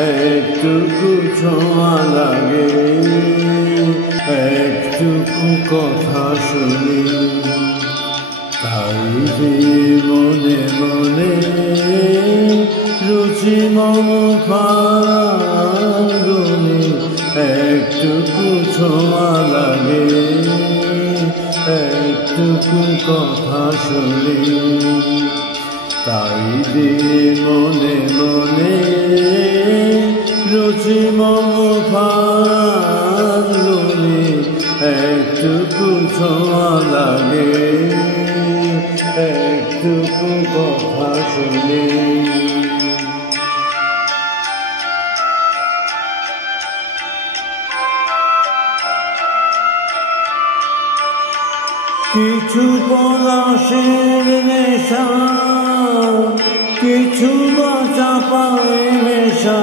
একটুকু ছোঁয়া লাগে, একটুকু কথা শুনি, তাই যে মনে মনে রুচি মম ফাগুনি। একটুকু ছোঁয়া লাগে, একটুকু কথা শুনি, তাই যে মনে মনে রুচি মম ফাগুনি। একটুকু ছোঁয়া লাগে, একটুকু কথা শুনি। কিছু পলাশের নেশা, কিছু বাঁচা পায়ে মেশা,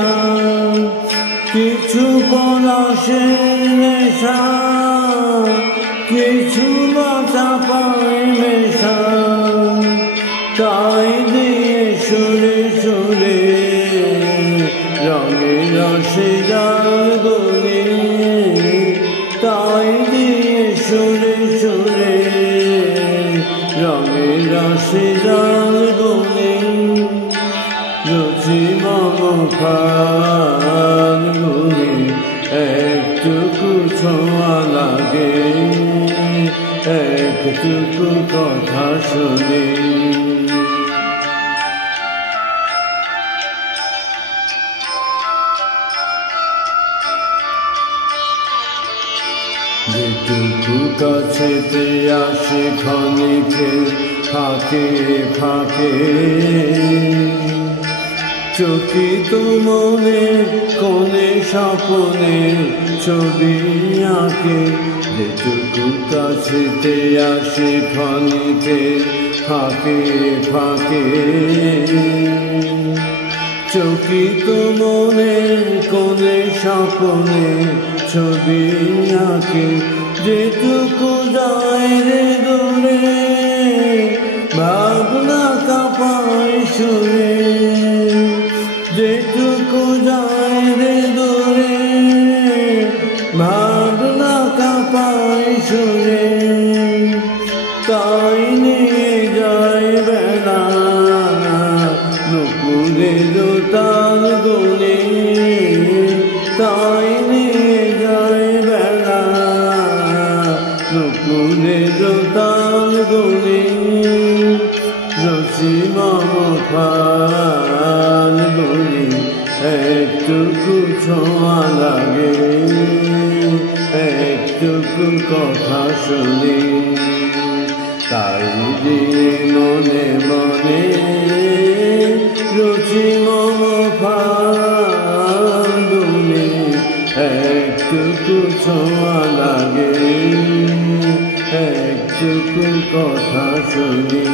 কিছু পলাশের নেশা, কিছু বাঁচা পায়ে মেশা, তাই দিয়ে সুরে সুরে রঙে রসে জাগরে, তাই দিয়ে সুরে সুরে রঙে রসে জাগরে। রুচি মম ফাগুনি, একটুকু ছোঁয়া লাগে, একটুকু কথা শুনি। যেটুকু কাছেতে আসে ক্ষণিকে ফাঁকে ফাঁকে, চকিত মনে কোণে স্বপনে ছবি আঁকে। যেটুকু কাছেতে আসে ক্ষণিকে ফাঁকে ফাঁকে, চকিত মনে কোণে স্বপনে ছবি আঁকে। যেটুকু যায় রে দূরে ভাবনা কাঁপায় সুরে, যেটুকু যায় রে দূরে ভাবনা কাঁপায় সুরে, তাই নিয়ে যায় বেলা নুপুরের তাল গুনে, তাই নিয়ে যায় বেলা নুপুরের তাল গুনে। রুচি মম ফাগুনি, একটুকু ছোঁয়া লাগে, একটুকু কথা শুনি, তাই যে মনে মনে রুচি মম ফাগুনি। একটুকু ছোঁয়া লাগে, একটুকু কথা শুনি।